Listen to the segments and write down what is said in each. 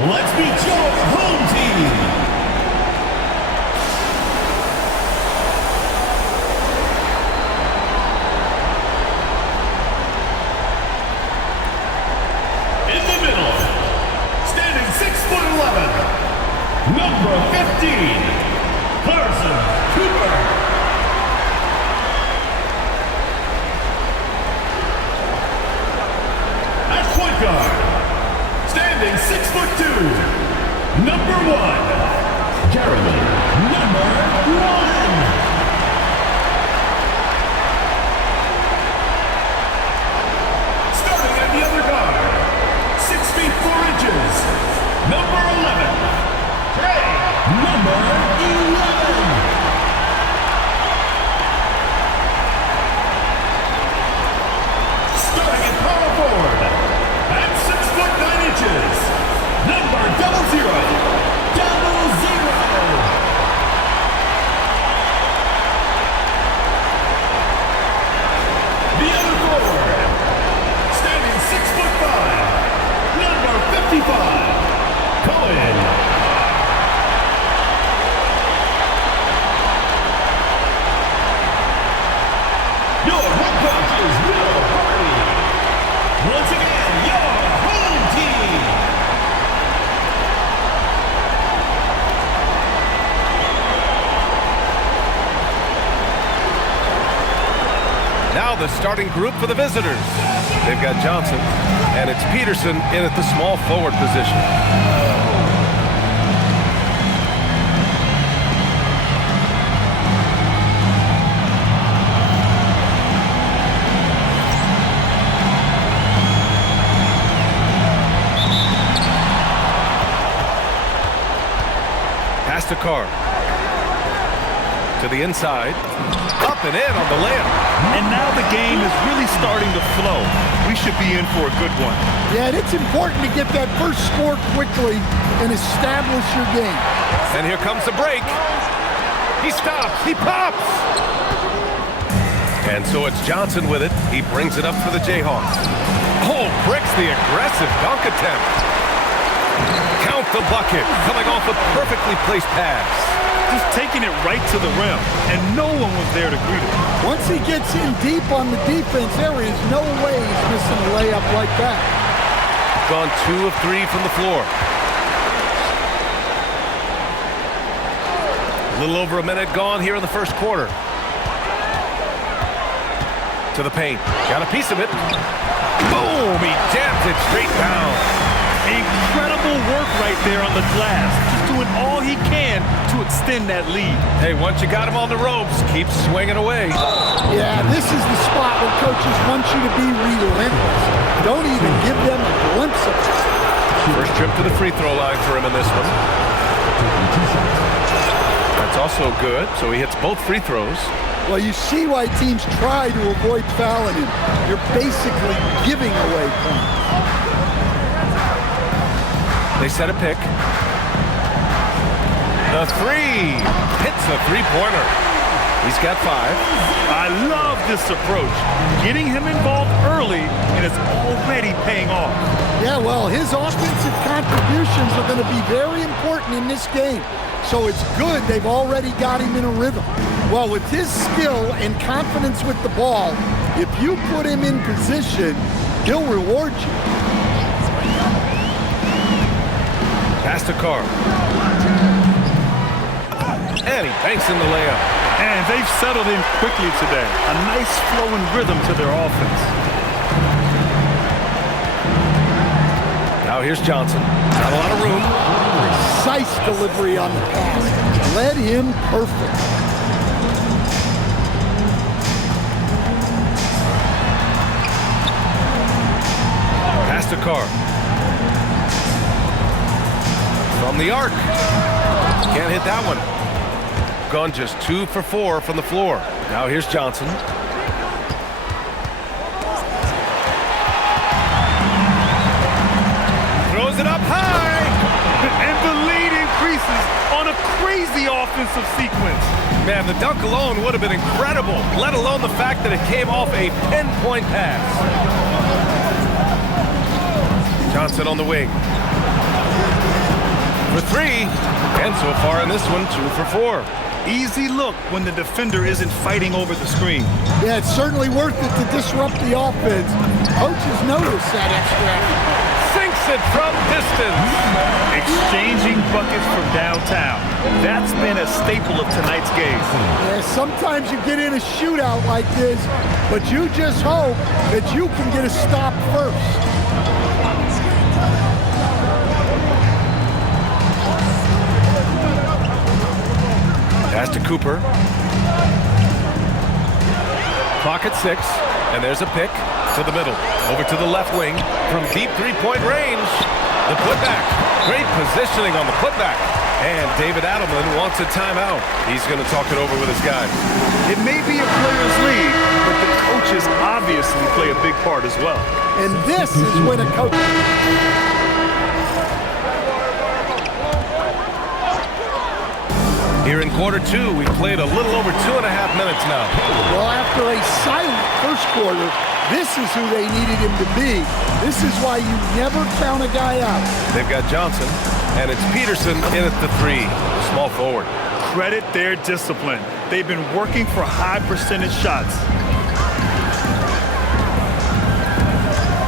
Let's meet your home team. In the middle, standing 6'11", number 15, Carson Cooper. At point guard, standing 6'2", number 1, Jeremy, number 1. Starting at the other guard, 6 feet 4 inches, number 11, Trey, number 11. Starting at power forward, at 6'9", number 00, 00. The other forward, standing 6'5", number 55, Cohen. Your head coach is Will Hardy. Once again, your home team. Now the starting group for the visitors. They've got Johnson, and it's Peterson in at the small forward position. Pass to Carr. To the inside. Up and in on the layup. And now the game is really starting to flow. We should be in for a good one. Yeah, and it's important to get that first score quickly and establish your game. And here comes the break. He stops. He pops. And so it's Johnson with it. He brings it up for the Jayhawks. Oh, breaks the aggressive dunk attempt. Count the bucket. Coming off a perfectly placed pass. Just taking it right to the rim, and no one was there to greet him. Once he gets in deep on the defense, there is no way he's missing a layup like that. Gone 2 of 3 from the floor. A little over a minute gone here in the first quarter. To the paint. Got a piece of it. Boom! He jams it straight down. Incredible work right there on the glass. Just doing all he can to extend that lead. Hey, once you got him on the ropes, keep swinging away. Yeah, this is the spot where coaches want you to be relentless. Don't even give them a glimpse of it. First trip to the free throw line for him in this one. That's also good, so he hits both free throws. Well, you see why teams try to avoid fouling him. You're basically giving away points. They set a pick. The three. Hits the three-pointer. He's got 5. I love this approach. Getting him involved early, and it's already paying off. Yeah, well, his offensive contributions are going to be very important in this game. So it's good they've already got him in a rhythm. Well, with his skill and confidence with the ball, if you put him in position, he'll reward you. Pass to Carr. And he banks in the layup. And they've settled in quickly today. A nice flowing rhythm to their offense. Now here's Johnson. Not a lot of room. Precise delivery on the pass. Led him perfect. Pass to Carr. From the arc. Can't hit that one. Gone just 2 for 4 from the floor. Now here's Johnson. Throws it up high. And the lead increases on a crazy offensive sequence. Man, the dunk alone would have been incredible, let alone the fact that it came off a pinpoint pass. Johnson on the wing. for three. And so far in this one, 2 for 4. Easy look when the defender isn't fighting over the screen. Yeah, it's certainly worth it to disrupt the offense. Coaches notice that extra effort. Sinks it from distance. Exchanging buckets from downtown. That's been a staple of tonight's game. Yeah, sometimes you get in a shootout like this, but you just hope that you can get a stop first. Pass to Cooper. Clock at 6, and there's a pick to the middle. Over to the left wing from deep three-point range. The putback. Great positioning on the putback. And David Adelman wants a timeout. He's going to talk it over with his guys. It may be a player's league, but the coaches obviously play a big part as well. And this is when a coach... Here in quarter 2, we've played a little over 2.5 minutes now. Well, after a silent first quarter, this is who they needed him to be. This is why you never count a guy out. They've got Johnson, and it's Peterson in at the 3, the small forward. Credit their discipline. They've been working for high percentage shots.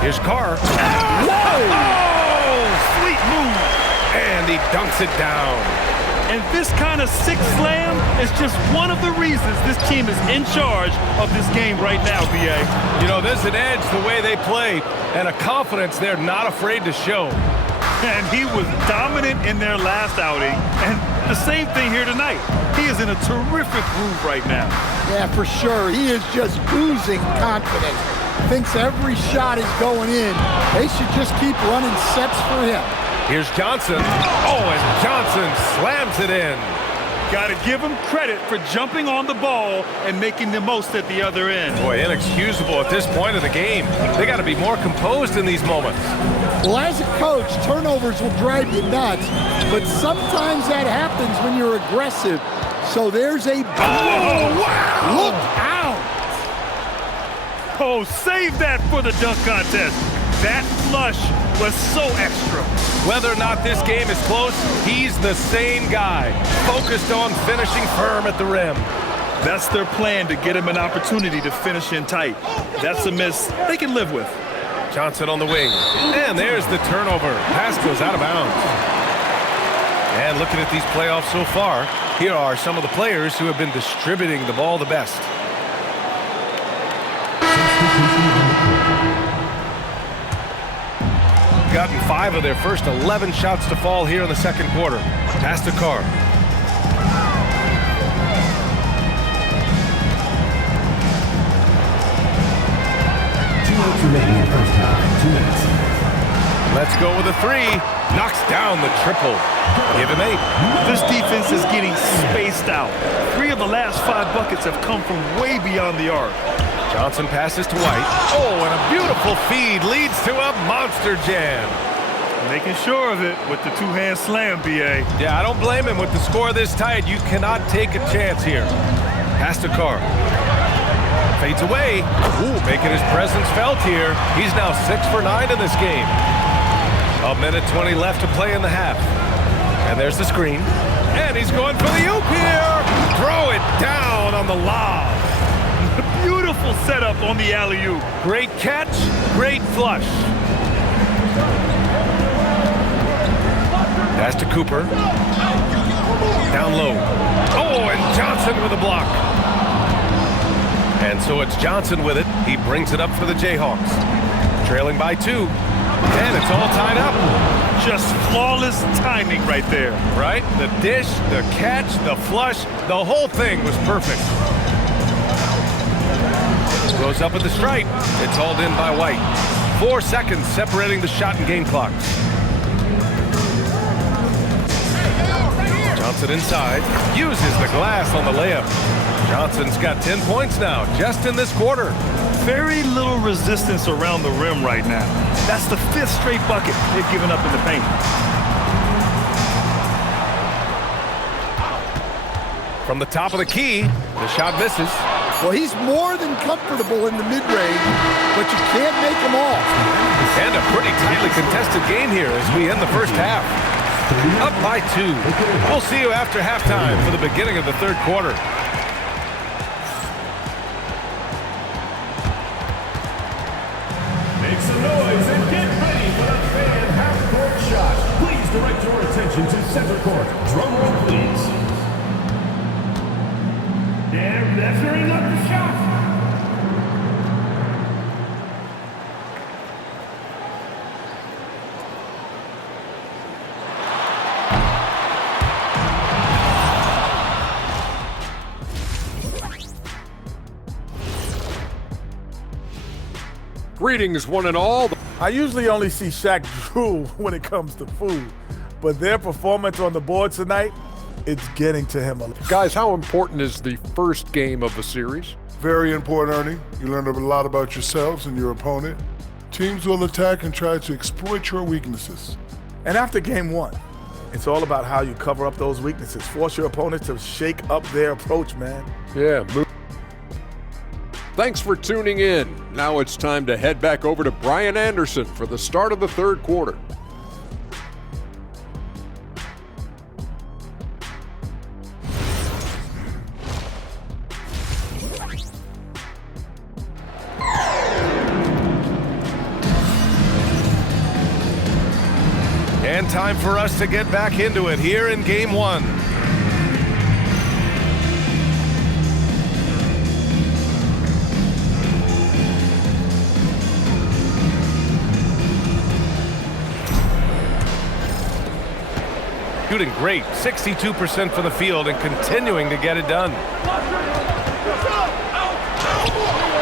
Here's Carr. Whoa! Oh, sweet move. And he dunks it down. And this kind of sick slam is just one of the reasons this team is in charge of this game right now, B.A. You know, there's an edge the way they play and a confidence they're not afraid to show. And he was dominant in their last outing, and the same thing here tonight. He is in a terrific groove right now. Yeah, for sure. He is just oozing confidence. Thinks every shot is going in. They should just keep running sets for him. Here's Johnson. Oh, and Johnson slams it in. Got to give him credit for jumping on the ball and making the most at the other end. Boy, inexcusable at this point of the game. They got to be more composed in these moments. Well, as a coach, turnovers will drive you nuts, but sometimes that happens when you're aggressive. So there's a... Oh, wow! Look out! Oh, save that for the dunk contest. That flush was so extra. Whether or not this game is close, he's the same guy, focused on finishing firm at the rim. That's their plan, to get him an opportunity to finish in tight. That's a miss they can live with. Johnson on the wing. And there's the turnover. Pass goes out of bounds. And looking at these playoffs so far, here are some of the players who have been distributing the ball the best. Gotten 5 of their first 11 shots to fall here in the second quarter. Pass to Carr. Let's go with a 3. Knocks down the triple. Give him 8. This defense is getting spaced out. 3 of the last 5 buckets have come from way beyond the arc. Johnson passes to White. Oh, and a beautiful feed leads to a monster jam. Making sure of it with the two-hand slam, B.A. Yeah, I don't blame him. With the score this tight, you cannot take a chance here. Pass to Carr. Fades away. Ooh, making his presence felt here. He's now 6 for 9 in this game. A minute 20 left to play in the half. And there's the screen. And he's going for the oop here. Throw it down on the lob. Beautiful setup on the alley-oop. Great catch, great flush. Pass to Cooper. Down low. Oh, and Johnson with a block. And so it's Johnson with it. He brings it up for the Jayhawks. Trailing by 2. And it's all tied up. Just flawless timing right there. Right? The dish, the catch, the flush, the whole thing was perfect. Goes up at the stripe. It's hauled in by White. 4 seconds separating the shot and game clocks. Johnson inside. Uses the glass on the layup. Johnson's got 10 points now, just in this quarter. Very little resistance around the rim right now. That's the 5th straight bucket they've given up in the paint. From the top of the key, the shot misses. Well, he's more than comfortable in the mid-range, but you can't make him off. And a pretty tightly contested game here as we end the first half. Up by 2. We'll see you after halftime for the beginning of the third quarter. Make some noise and get ready for the fan half-court shot. Please direct your attention to center court. Drum roll, please. And measuring up the shot. Greetings, one and all. I usually only see Shaq drool when it comes to food, but their performance on the board tonight, it's getting to him a lot. Guys, how important is the first game of the series? Very important, Ernie. You learn a lot about yourselves and your opponent. Teams will attack and try to exploit your weaknesses. And after game 1, it's all about how you cover up those weaknesses. Force your opponent to shake up their approach, man. Yeah. Thanks for tuning in. Now it's time to head back over to Brian Anderson for the start of the third quarter. And time for us to get back into it here in game 1. Shooting great, 62% for the field and continuing to get it done.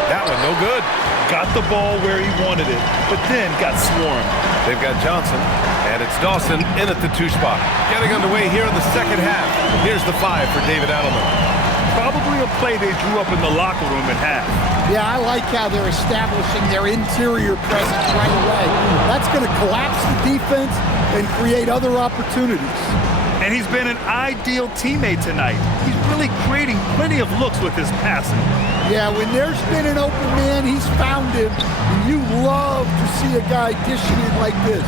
That one no good. Got the ball where he wanted it, but then got swarmed. They've got Johnson, and it's Dawson in at the 2 spot. Getting underway here in the second half. Here's the 5 for David Adelman. Probably a play they drew up in the locker room at half. Yeah, I like how they're establishing their interior presence right away. That's going to collapse the defense and create other opportunities. And he's been an ideal teammate tonight. He's really creating plenty of looks with his passing. Yeah, when there's been an open man, he's found him. And you love to see a guy dishing it like this.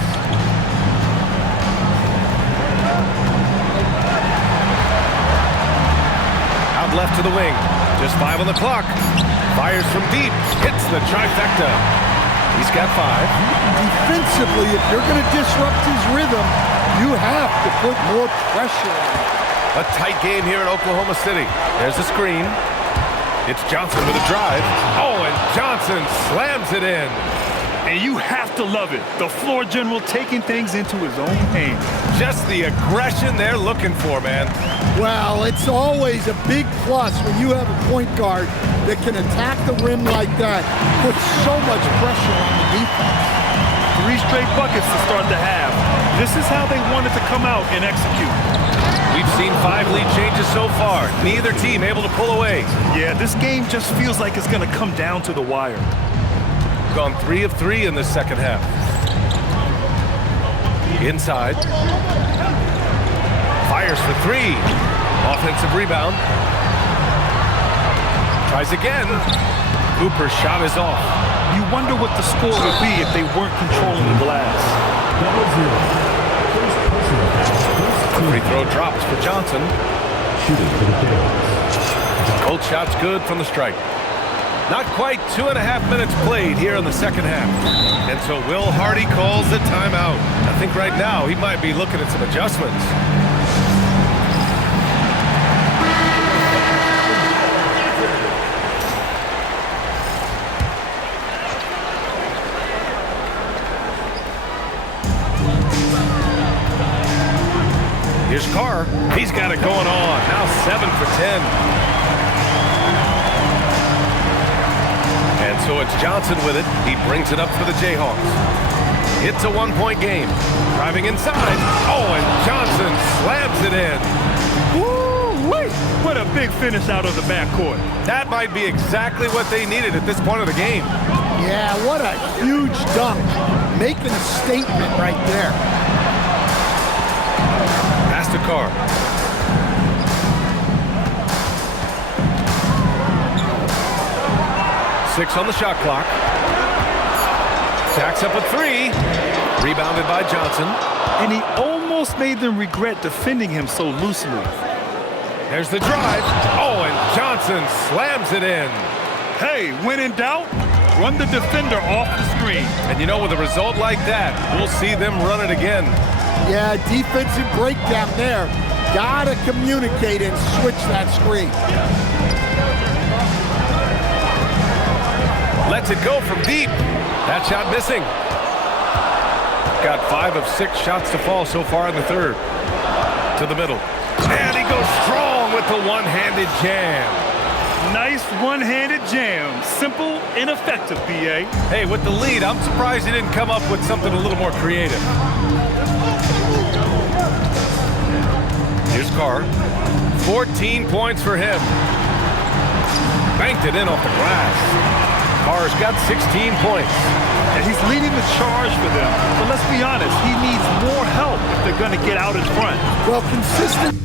Out left to the wing. Just 5 on the clock. Fires from deep. Hits the trifecta. He's got 5. Defensively, if you're going to disrupt his rhythm, you have to put more pressure on him. A tight game here in Oklahoma City. There's a screen. It's Johnson with a drive. Oh, and Johnson slams it in. And you have to love it. The floor general taking things into his own hands. Just the aggression they're looking for, man. Well, it's always a big plus when you have a point guard that can attack the rim like that, put so much pressure on the defense. 3 straight buckets to start the half. This is how they wanted to come out and execute. We've seen 5 lead changes so far. Neither team able to pull away. Yeah, this game just feels like it's going to come down to the wire. Gone 3 of 3 in the second half. Inside. Fires for 3. Offensive rebound. Tries again. Cooper's shot is off. You wonder what the score would be if they weren't controlling the glass. Free throw drops for Johnson. Cold shot's good from the stripe. Not quite 2.5 minutes played here in the second half. And so Will Hardy calls the timeout. I think right now he might be looking at some adjustments. Here's Carr. He's got it going on. Now 7 for 10. And so it's Johnson with it. He brings it up for the Jayhawks. It's a 1-point game. Driving inside. Oh, and Johnson slams it in. Woo-wee! What a big finish out of the backcourt. That might be exactly what they needed at this point of the game. Yeah, what a huge dunk. Making a statement right there. Pass to Carr. Six on the shot clock. Jacks up a 3. Rebounded by Johnson. And he almost made them regret defending him so loosely. There's the drive. Oh, and Johnson slams it in. Hey, when in doubt, run the defender off the screen. And you know, with a result like that, we'll see them run it again. Yeah, defensive breakdown there. Gotta communicate and switch that screen. Lets it go from deep. That shot missing. Got 5 of 6 shots to fall so far in the third. To the middle. And he goes strong with the one-handed jam. Nice one-handed jam. Simple and effective, B.A. Hey, with the lead, I'm surprised he didn't come up with something a little more creative. Here's Carr. 14 points for him. Banked it in off the glass. Carr's got 16 points. And he's leading the charge for them. But let's be honest, he needs more help if they're going to get out in front. Well, consistent.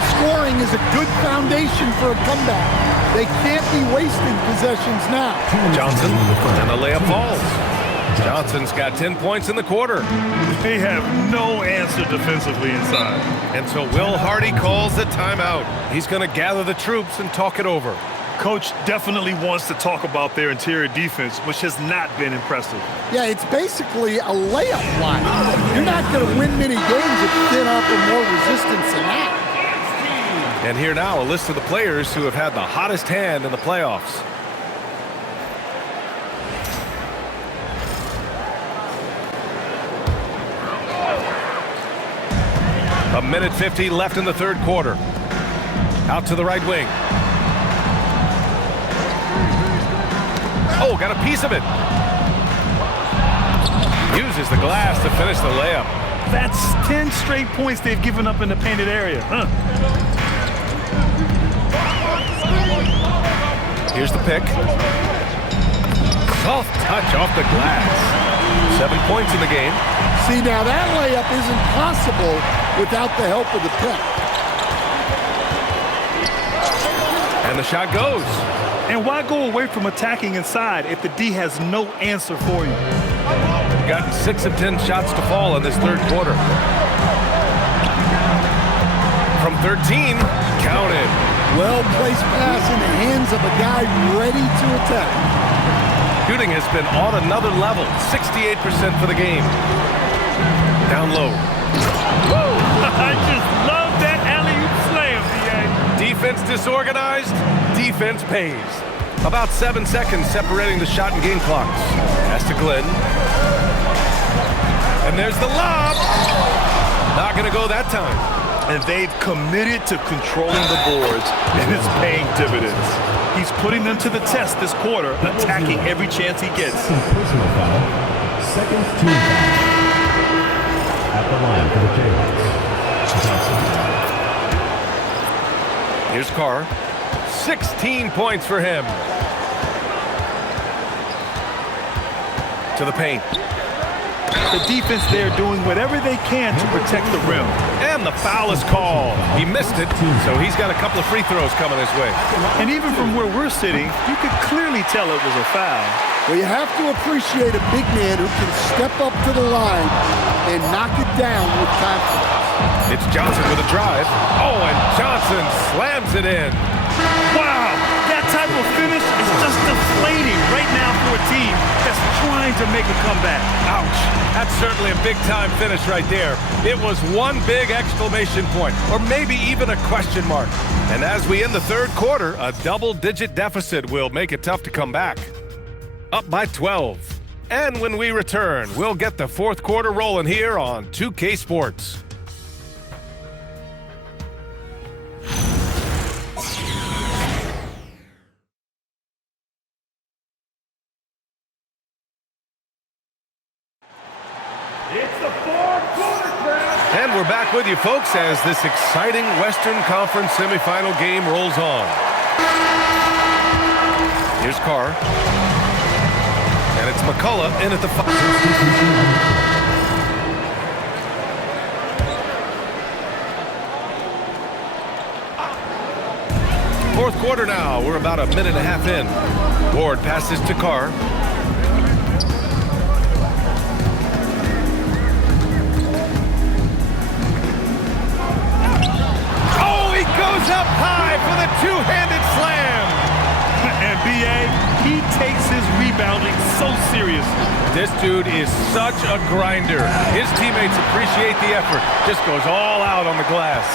Scoring is a good foundation for a comeback. They can't be wasting possessions now. Johnson, and the layup falls. Johnson's got 10 points in the quarter. They have no answer defensively inside. And so Will Hardy calls the timeout. He's going to gather the troops and talk it over. Coach definitely wants to talk about their interior defense, which has not been impressive. Yeah, it's basically a layup line. You're not going to win many games if you can't offer more resistance than that. And here now, a list of the players who have had the hottest hand in the playoffs. A minute 50 left in the third quarter. Out to the right wing. Oh, got a piece of it. Uses the glass to finish the layup. That's 10 straight points they've given up in the painted area. Here's the pick. Soft touch off the glass. 7 points in the game. See, now that layup isn't possible without the help of the pick. And the shot goes. And why go away from attacking inside if the D has no answer for you? Gotten 6 of 10 shots to fall in this third quarter. From 13, counted. Well-placed pass in the hands of a guy ready to attack. Shooting has been on another level. 68% for the game. Down low. Woo! I just love that alley-oop slam, B.A. Defense disorganized. Defense pays. About 7 seconds separating the shot and game clocks. Pass to Glenn. And there's the lob. Not going to go that time. And they've committed to controlling the boards, and it's paying dividends. He's putting them to the test this quarter, attacking every chance he gets. Personal foul. Second team foul. At the line for the Jayhawks. Johnson. Here's Carr. 16 points for him. To the paint. The defense there doing whatever they can to protect the rim. And the foul is called. He missed it, so he's got a couple of free throws coming his way. And even from where we're sitting, you could clearly tell it was a foul. Well, you have to appreciate a big man who can step up to the line and knock it down with confidence. It's Johnson with a drive. Oh, and Johnson slams it in. Wow, that type of finish is just deflating right now for a team that's trying to make a comeback. Ouch. That's certainly a big-time finish right there. It was one big exclamation point, or maybe even a question mark. And as we end the third quarter, a double-digit deficit will make it tough to come back. Up by 12. And when we return, we'll get the fourth quarter rolling here on 2K Sports. And we're back with you, folks, as this exciting Western Conference semifinal game rolls on. Here's Carr. And it's McCullough in at the 5. Fourth quarter now. We're about a minute and a half in. Ward passes to Carr. Oh, he goes up high for the two-handed slam. And B.A., he takes his rebounding so serious. This dude is such a grinder. His teammates appreciate the effort. Just goes all out on the glass.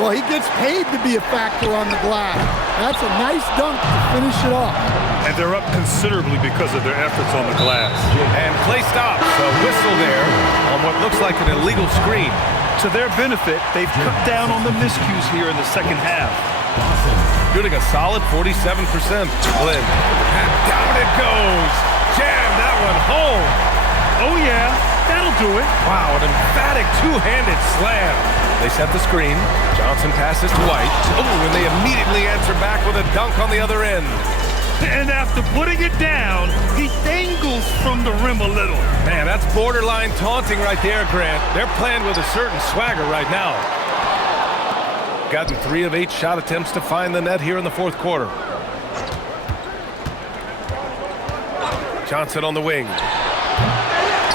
Well, he gets paid to be a factor on the glass. That's a nice dunk to finish it off. And they're up considerably because of their efforts on the glass. And play stops. A whistle there on what looks like an illegal screen. To their benefit, they've cut down on the miscues here in the second half. Shooting a solid 47%. Glenn. And down it goes. Jam that one home. Oh, yeah, that'll do it. Wow, an emphatic two-handed slam. They set the screen. Johnson passes to White. Oh, and they immediately answer back with a dunk on the other end. And after putting it down, he dangles from the rim a little. Man, that's borderline taunting right there, Grant. They're playing with a certain swagger right now. Gotten 3 of 8 shot attempts to find the net here in the fourth quarter. Johnson on the wing.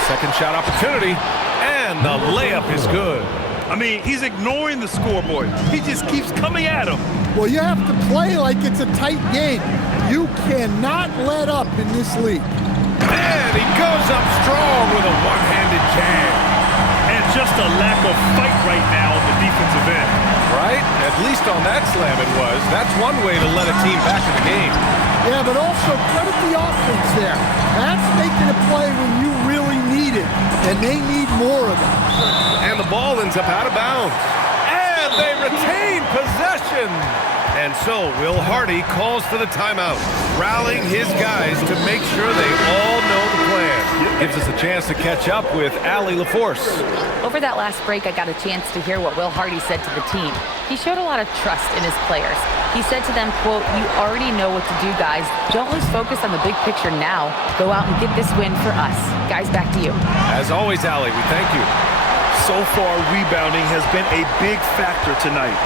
Second shot opportunity, and the layup is good. I mean, he's ignoring the scoreboard. He just keeps coming at him. Well, you have to play like it's a tight game. You cannot let up in this league. And he goes up strong with a one-handed jam. And just a lack of fight right now on the defensive end. Right? At least on that slam it was. That's one way to let a team back in the game. Yeah, but also credit the offense there. That's making a play when you really need it, and they need more of it. And the ball ends up out of bounds. And they retain possession. And so Will Hardy calls for the timeout, rallying his guys to make sure they all know the plan. Gives us a chance to catch up with Allie LaForce. Over that last break, I got a chance to hear what Will Hardy said to the team. He showed a lot of trust in his players. He said to them, quote, "You already know what to do, guys. Don't lose focus on the big picture now. Go out and get this win for us." Guys, back to you. As always, Allie, we thank you. So far, rebounding has been a big factor tonight.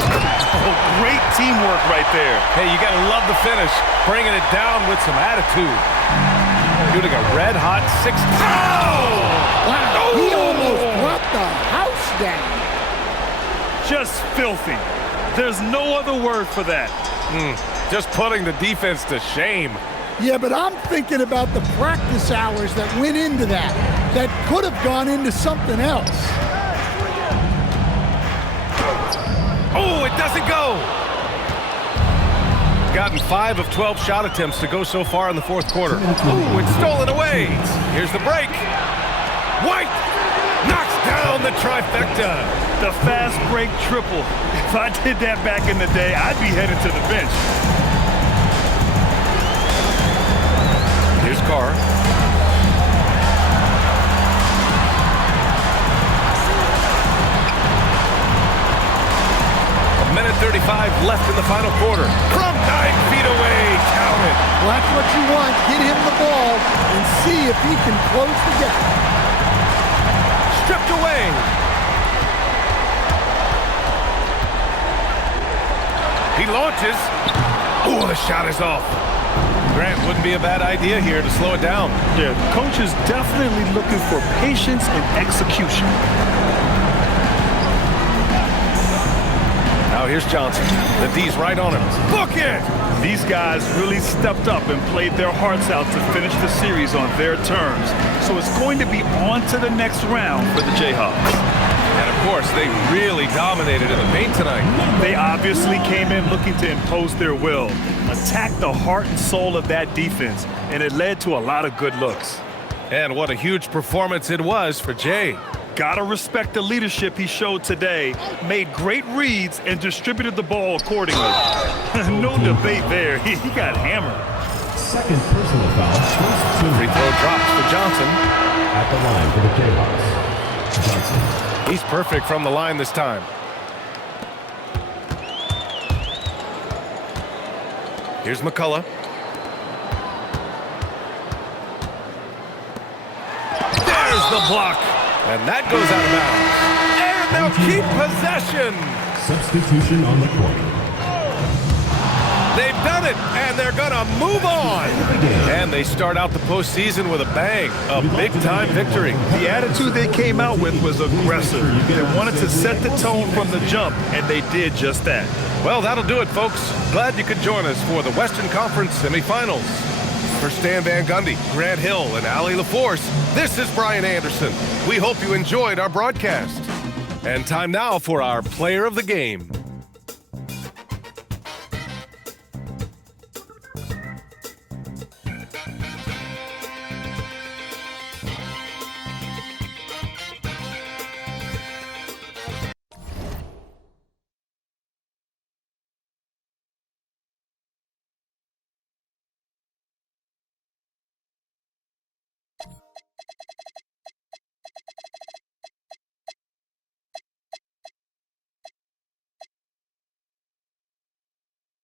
Oh, great teamwork right there. Hey, you got to love the finish. Bringing it down with some attitude. Shooting a red-hot 6. Oh! Wow, he almost brought the house down. Just filthy. There's no other word for that. Just putting the defense to shame. Yeah, but I'm thinking about the practice hours that went into that could have gone into something else. Oh, it doesn't go. Gotten 5 of 12 shot attempts to go so far in the fourth quarter. Ooh, it's stolen away. Here's the break. White knocks down the trifecta. The fast break triple. If I did that back in the day, I'd be headed to the bench. Here's Carr. Minute 35 left in the final quarter. From 9 feet away, count it. Well, that's what you want. Get him the ball and see if he can close the gap. Stripped away. He launches. Oh, the shot is off. Grant, wouldn't be a bad idea here to slow it down. Yeah, the coach is definitely looking for patience and execution. Now here's Johnson. The D's right on him. Book it! These guys really stepped up and played their hearts out to finish the series on their terms. So it's going to be on to the next round for the Jayhawks. And of course, they really dominated in the paint tonight. They obviously came in looking to impose their will, attack the heart and soul of that defense, and it led to a lot of good looks. And what a huge performance it was for Jay. Gotta respect the leadership he showed today. Made great reads and distributed the ball accordingly. No debate there. He got hammered. Second personal foul. Free throw drops for Johnson. At the line for the Jayhawks. Johnson. He's perfect from the line this time. Here's McCullough. the block. And that goes out of bounds. And they'll keep possession. Substitution on the court. They've done it, and they're going to move on. And they start out the postseason with a bang, a big-time victory. The attitude they came out with was aggressive. They wanted to set the tone from the jump, and they did just that. Well, that'll do it, folks. Glad you could join us for the Western Conference semifinals. For Stan Van Gundy, Grant Hill, and Allie LaForce, this is Brian Anderson. We hope you enjoyed our broadcast. And time now for our Player of the Game.